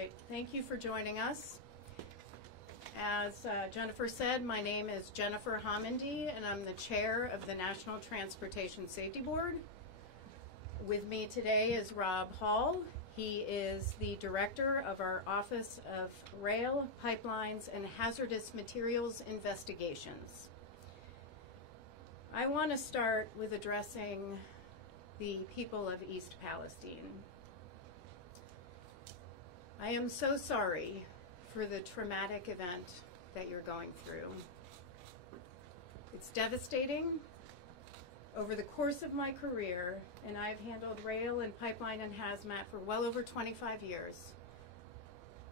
Great. Thank you for joining us. As Jennifer said, my name is Jennifer Homendy, and I'm the chair of the National Transportation Safety Board. With me today is Rob Hall. He is the director of our Office of Rail, Pipelines, and Hazardous Materials Investigations. I want to start with addressing the people of East Palestine. I am so sorry for the traumatic event that you're going through. It's devastating. Over the course of my career, and I've handled rail and pipeline and hazmat for well over 25 years,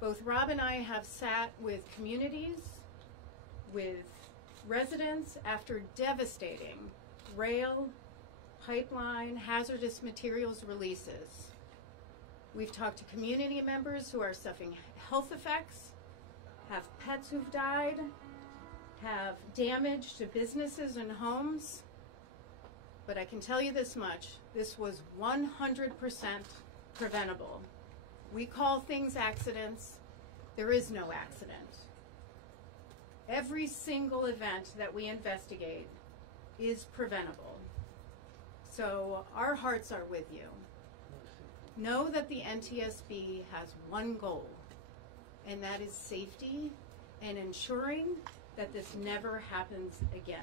both Rob and I have sat with communities, with residents after devastating rail, pipeline, hazardous materials releases. We've talked to community members who are suffering health effects, have pets who've died, have damage to businesses and homes. But I can tell you this much, this was 100% preventable. We call things accidents. There is no accident. Every single event that we investigate is preventable. So our hearts are with you. Know that the NTSB has one goal, and that is safety and ensuring that this never happens again.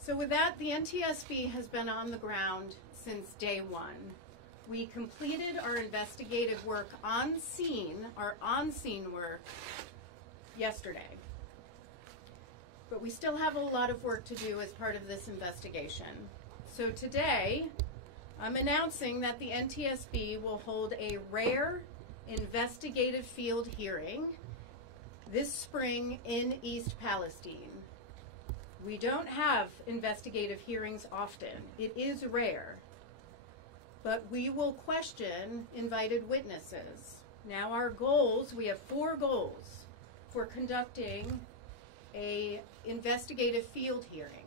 So with that, the NTSB has been on the ground since day one. We completed our investigative work on scene, our on-scene work, yesterday. But we still have a lot of work to do as part of this investigation. So today, I'm announcing that the NTSB will hold a rare investigative field hearing this spring in East Palestine. We don't have investigative hearings often. It is rare. But we will question invited witnesses. Now our goals, we have 4 goals for conducting an investigative field hearing.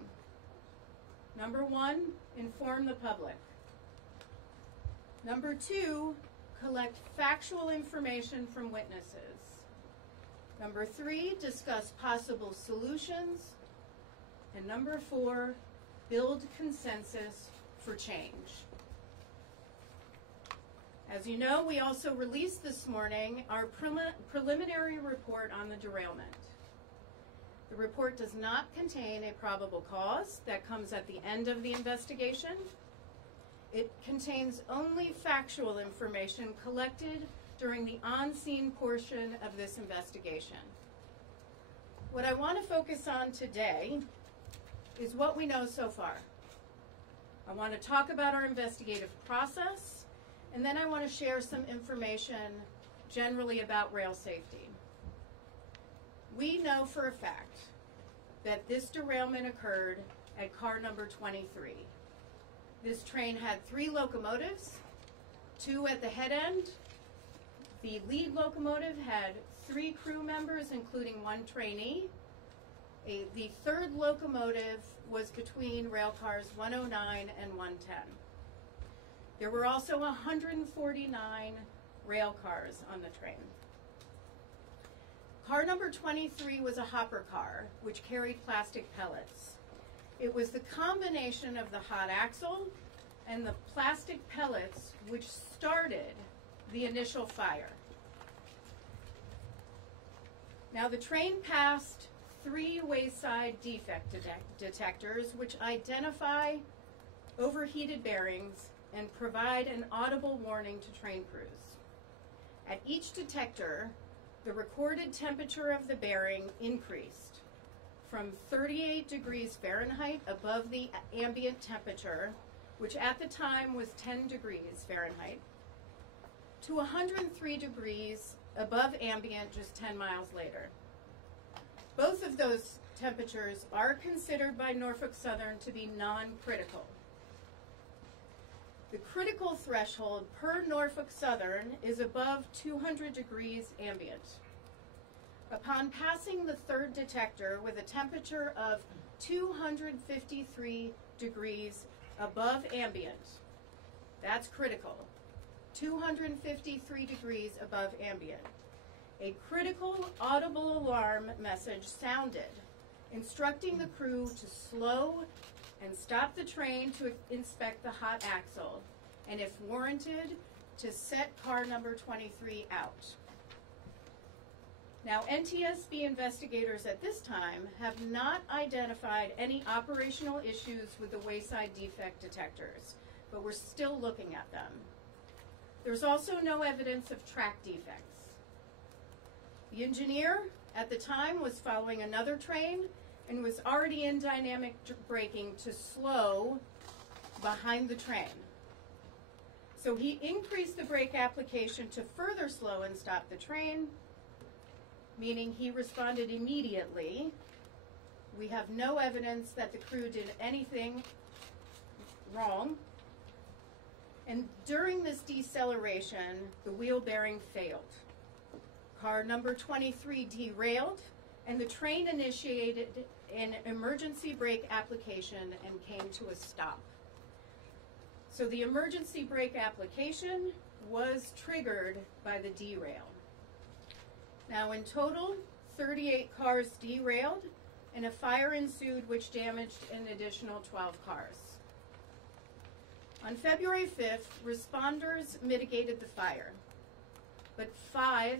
Number 1, inform the public. Number 2, collect factual information from witnesses. Number 3, discuss possible solutions. And number 4, build consensus for change. As you know, we also released this morning our preliminary report on the derailment. The report does not contain a probable cause that comes at the end of the investigation. It contains only factual information collected during the on-scene portion of this investigation. What I want to focus on today is what we know so far. I want to talk about our investigative process, and then I want to share some information generally about rail safety. We know for a fact that this derailment occurred at car number 23. This train had 3 locomotives, 2 at the head end. The lead locomotive had 3 crew members, including 1 trainee. The 3rd locomotive was between rail cars 109 and 110. There were also 149 rail cars on the train. Car number 23 was a hopper car, which carried plastic pellets. It was the combination of the hot axle and the plastic pellets which started the initial fire. Now the train passed 3 wayside defect detectors which identify overheated bearings and provide an audible warning to train crews. At each detector, the recorded temperature of the bearing increased from 38 degrees Fahrenheit above the ambient temperature, which at the time was 10 degrees Fahrenheit, to 103 degrees above ambient just 10 miles later. Both of those temperatures are considered by Norfolk Southern to be non-critical. The critical threshold per Norfolk Southern is above 200 degrees ambient. Upon passing the 3rd detector with a temperature of 253 degrees above ambient, that's critical. 253 degrees above ambient. A critical audible alarm message sounded, instructing the crew to slow and stop the train to inspect the hot axle, and if warranted, to set car number 23 out. Now, NTSB investigators at this time have not identified any operational issues with the wayside defect detectors, but we're still looking at them. There's also no evidence of track defects. The engineer at the time was following another train and was already in dynamic braking to slow behind the train. So he increased the brake application to further slow and stop the train, meaning he responded immediately. We have no evidence that the crew did anything wrong. And during this deceleration, the wheel bearing failed. Car number 23 derailed, and the train initiated an emergency brake application and came to a stop. So the emergency brake application was triggered by the derail. Now in total, 38 cars derailed, and a fire ensued which damaged an additional 12 cars. On February 5th, responders mitigated the fire, but five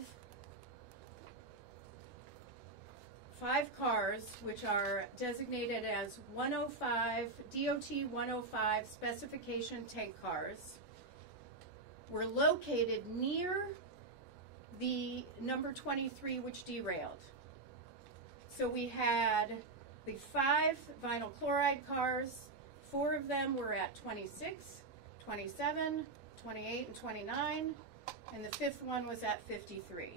cars, which are designated as 105, DOT 105 specification tank cars, were located near the number 23 which derailed. So we had the 5 vinyl chloride cars. 4 of them were at 26, 27, 28, and 29, and the 5th one was at 53.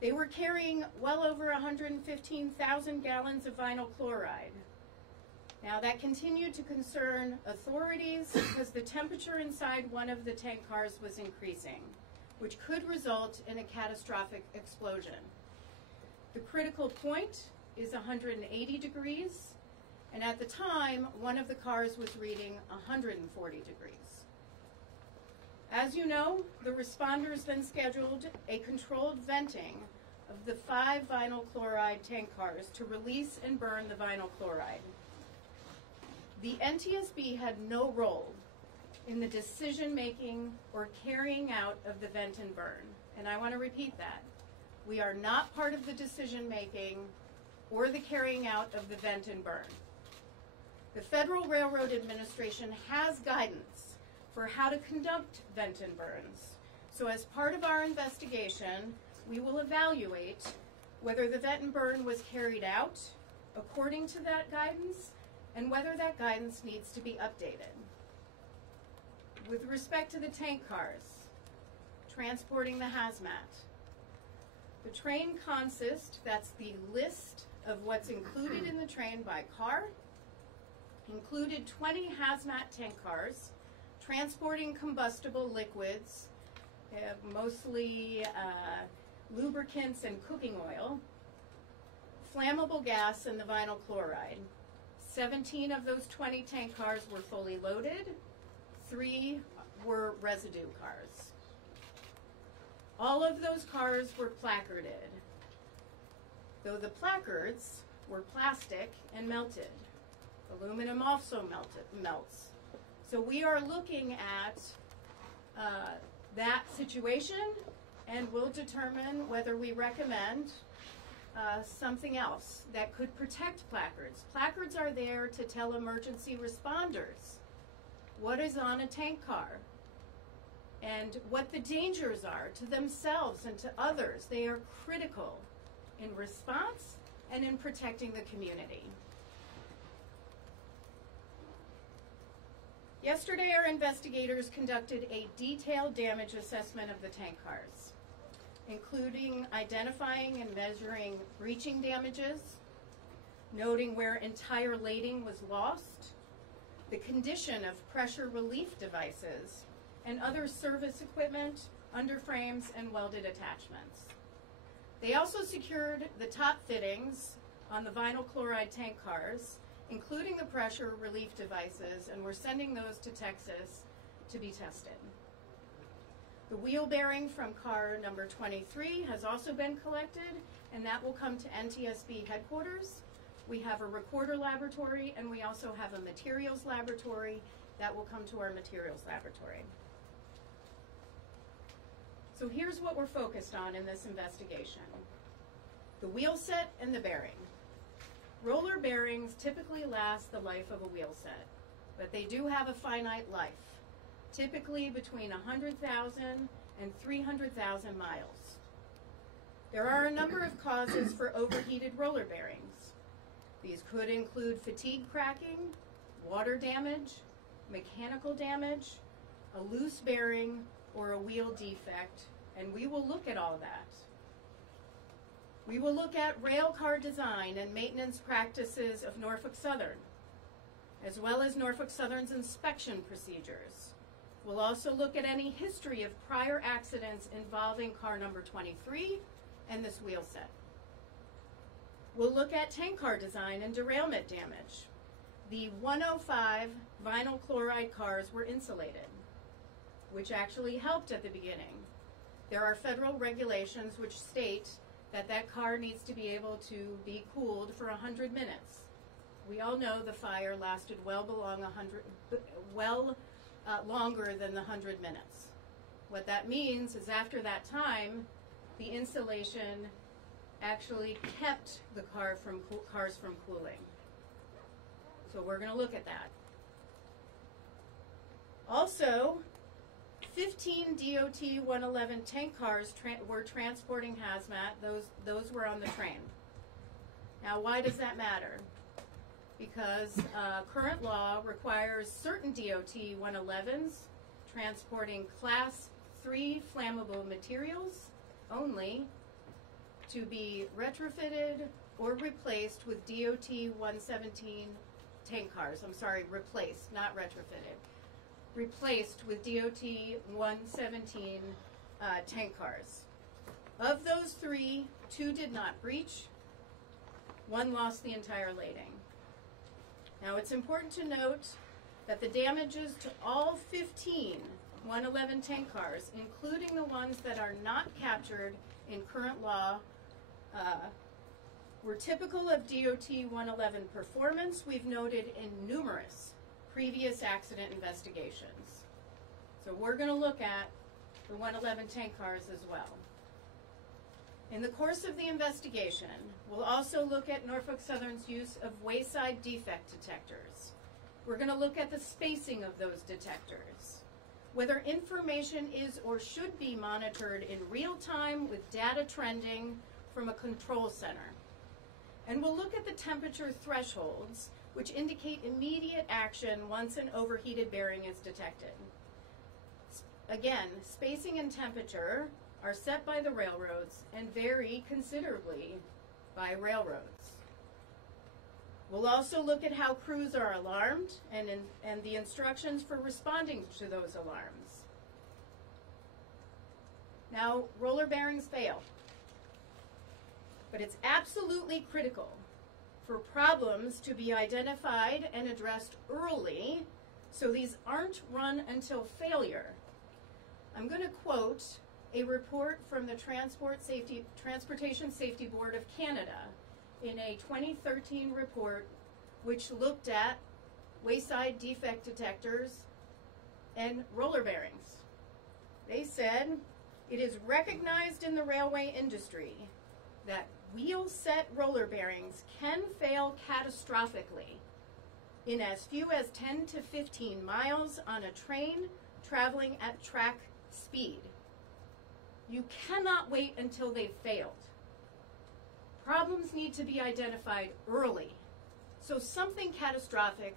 They were carrying well over 115,000 gallons of vinyl chloride. Now that continued to concern authorities because the temperature inside one of the tank cars was increasing, which could result in a catastrophic explosion. The critical point is 180 degrees, and at the time, one of the cars was reading 140 degrees. As you know, the responders then scheduled a controlled venting of the 5 vinyl chloride tank cars to release and burn the vinyl chloride. The NTSB had no role in the decision-making or carrying out of the vent and burn. And I want to repeat that. We are not part of the decision-making or the carrying out of the vent and burn. The Federal Railroad Administration has guidance for how to conduct vent and burns. So as part of our investigation, we will evaluate whether the vent and burn was carried out according to that guidance and whether that guidance needs to be updated. With respect to the tank cars, transporting the hazmat, the train consist, that's the list of what's included in the train by car, included 20 hazmat tank cars transporting combustible liquids, mostly lubricants and cooking oil, flammable gas, and the vinyl chloride. 17 of those 20 tank cars were fully loaded. 3 were residue cars. All of those cars were placarded, though the placards were plastic and melted. Aluminum also melts. So we are looking at that situation, and we'll determine whether we recommend something else that could protect placards. Placards are there to tell emergency responders what is on a tank car and what the dangers are to themselves and to others. They are critical in response and in protecting the community. Yesterday, our investigators conducted a detailed damage assessment of the tank cars, including identifying and measuring breaching damages, noting where entire lading was lost, the condition of pressure relief devices, and other service equipment, underframes, and welded attachments. They also secured the top fittings on the vinyl chloride tank cars, including the pressure relief devices, and we're sending those to Texas to be tested. The wheel bearing from car number 23 has also been collected, and that will come to NTSB headquarters. We have a recorder laboratory, and we also have a materials laboratory that will come to our materials laboratory. So here's what we're focused on in this investigation: the wheel set and the bearing. Roller bearings typically last the life of a wheel set, but they do have a finite life, typically between 100,000 and 300,000 miles. There are a number of causes for overheated roller bearings. These could include fatigue cracking, water damage, mechanical damage, a loose bearing, or a wheel defect, and we will look at all that. We will look at rail car design and maintenance practices of Norfolk Southern, as well as Norfolk Southern's inspection procedures. We'll also look at any history of prior accidents involving car number 23 and this wheel set. We'll look at tank car design and derailment damage. The 105 vinyl chloride cars were insulated, which actually helped at the beginning. There are federal regulations which state that that car needs to be able to be cooled for 100 minutes. We all know the fire lasted well longer than the 100 minutes. What that means is after that time, the insulation actually kept the cars from cooling. So we're going to look at that. Also, 15 DOT 111 tank cars were transporting hazmat. Those were on the train. Now, why does that matter? Because current law requires certain DOT 111s transporting Class 3 flammable materials only to be retrofitted or replaced with DOT 117 tank cars. I'm sorry, replaced, not retrofitted. Replaced with DOT 117 tank cars. Of those 3, 2 did not breach. 1 lost the entire lading. Now, it's important to note that the damages to all 15 111 tank cars, including the ones that are not captured in current law, were typical of DOT 111 performance we've noted in numerous previous accident investigations. So we're going to look at the 111 tank cars as well. In the course of the investigation, we'll also look at Norfolk Southern's use of wayside defect detectors. We're going to look at the spacing of those detectors, whether information is or should be monitored in real time with data trending from a control center. And we'll look at the temperature thresholds, which indicate immediate action once an overheated bearing is detected. Again, spacing and temperature are set by the railroads and vary considerably by railroads. We'll also look at how crews are alarmed and the instructions for responding to those alarms. Now, roller bearings fail, but it's absolutely critical for problems to be identified and addressed early so these aren't run until failure. I'm going to quote a report from the Transportation Safety Board of Canada in a 2013 report which looked at wayside defect detectors and roller bearings. They said, it is recognized in the railway industry that wheel set roller bearings can fail catastrophically in as few as 10 to 15 miles on a train traveling at track speed. You cannot wait until they've failed. Problems need to be identified early, so something catastrophic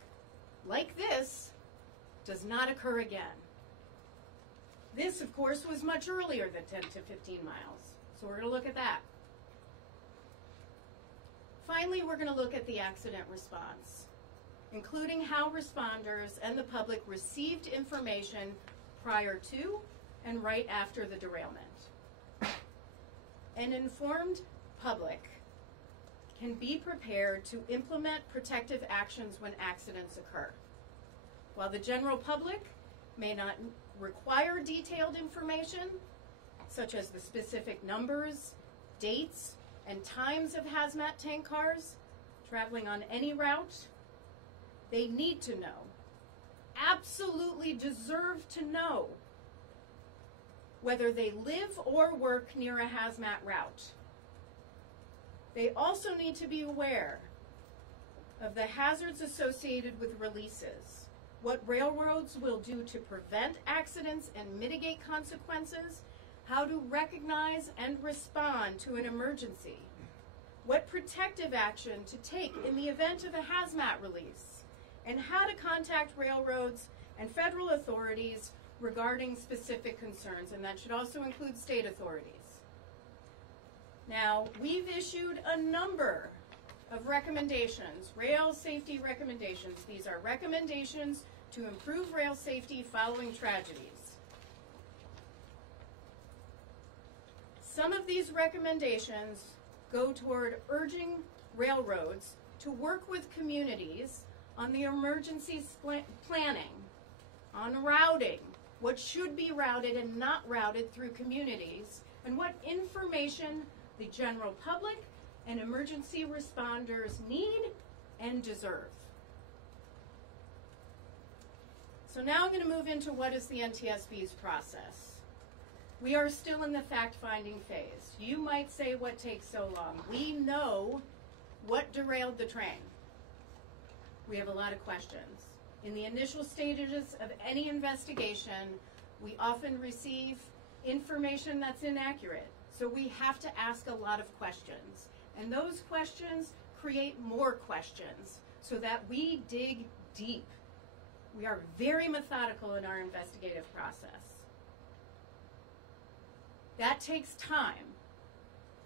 like this does not occur again. This, of course, was much earlier than 10 to 15 miles, so we're going to look at that. Finally, we're going to look at the accident response, including how responders and the public received information prior to and right after the derailment. An informed public can be prepared to implement protective actions when accidents occur, while the general public may not require detailed information, such as the specific numbers, dates, and times of hazmat tank cars traveling on any route. They need to know, absolutely deserve to know, whether they live or work near a hazmat route. They also need to be aware of the hazards associated with releases, what railroads will do to prevent accidents and mitigate consequences, how to recognize and respond to an emergency, what protective action to take in the event of a hazmat release, and how to contact railroads and federal authorities regarding specific concerns, and that should also include state authorities. Now, we've issued a number of recommendations, rail safety recommendations. These are recommendations to improve rail safety following tragedies. Some of these recommendations go toward urging railroads to work with communities on the emergency planning, on routing, what should be routed and not routed through communities, and what information the general public and emergency responders need and deserve. So now I'm going to move into what is the NTSB's process. We are still in the fact-finding phase. You might say, what takes so long? We know what derailed the train. We have a lot of questions. In the initial stages of any investigation, we often receive information that's inaccurate. So we have to ask a lot of questions. And those questions create more questions so that we dig deep. We are very methodical in our investigative process. That takes time.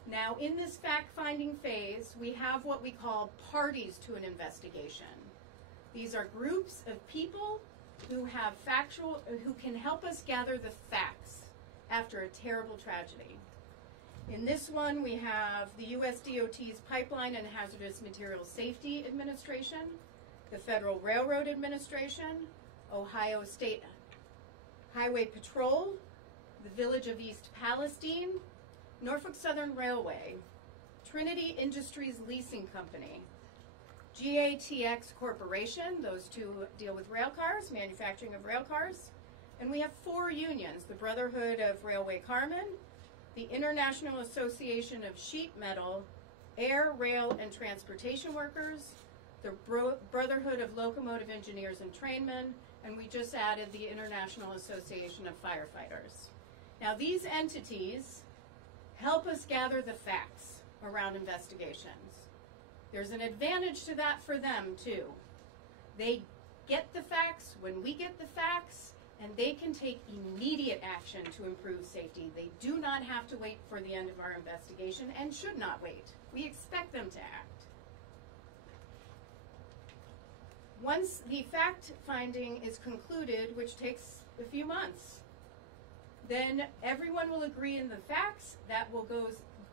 Now, in this fact-finding phase, we have what we call parties to an investigation. These are groups of people who can help us gather the facts after a terrible tragedy. In this one, we have the USDOT's Pipeline and Hazardous Materials Safety Administration, the Federal Railroad Administration, Ohio State Highway Patrol, the Village of East Palestine, Norfolk Southern Railway, Trinity Industries Leasing Company, GATX Corporation, those two deal with rail cars, manufacturing of rail cars, and we have 4 unions, the Brotherhood of Railway Carmen, the International Association of Sheet Metal, Air, Rail, and Transportation Workers, the Brotherhood of Locomotive Engineers and Trainmen, and we just added the International Association of Firefighters. Now, these entities help us gather the facts around investigations. There's an advantage to that for them, too. They get the facts when we get the facts, and they can take immediate action to improve safety. They do not have to wait for the end of our investigation and should not wait. We expect them to act. Once the fact-finding is concluded, which takes a few months, then everyone will agree in the facts. That will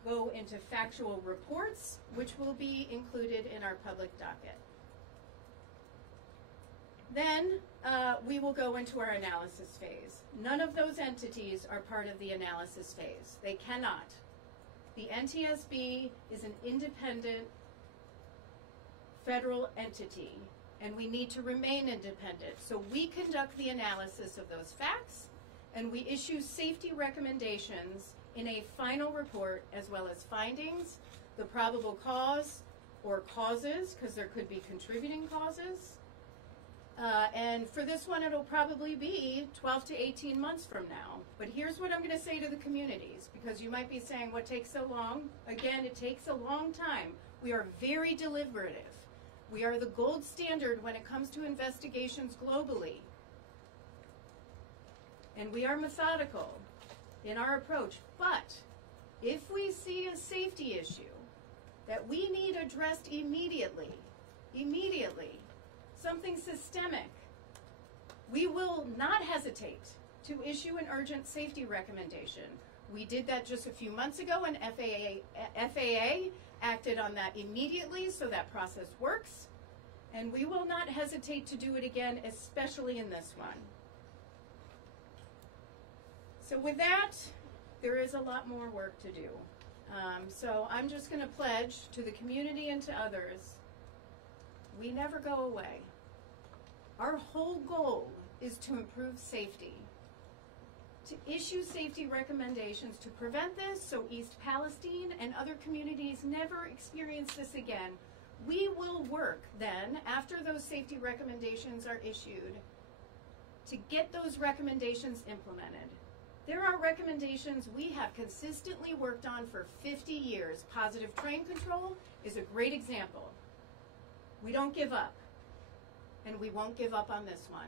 go into factual reports, which will be included in our public docket. Then we will go into our analysis phase. None of those entities are part of the analysis phase. They cannot. The NTSB is an independent federal entity, and we need to remain independent. So we conduct the analysis of those facts, and we issue safety recommendations in a final report, as well as findings, the probable cause or causes, because there could be contributing causes. And for this one, it'll probably be 12 to 18 months from now. But here's what I'm going to say to the communities, because you might be saying, what takes so long? Again, it takes a long time. We are very deliberative. We are the gold standard when it comes to investigations globally. And we are methodical in our approach. But if we see a safety issue that we need addressed immediately, something systemic, we will not hesitate to issue an urgent safety recommendation. We did that just a few months ago, and FAA acted on that immediately, so that process works. And we will not hesitate to do it again, especially in this one. So with that, there is a lot more work to do. So I'm just going to pledge to the community and to others, we never go away. Our whole goal is to improve safety, to issue safety recommendations to prevent this so East Palestine and other communities never experience this again. We will work then, after those safety recommendations are issued, to get those recommendations implemented. There are recommendations we have consistently worked on for 50 years. Positive train control is a great example. We don't give up, and we won't give up on this one.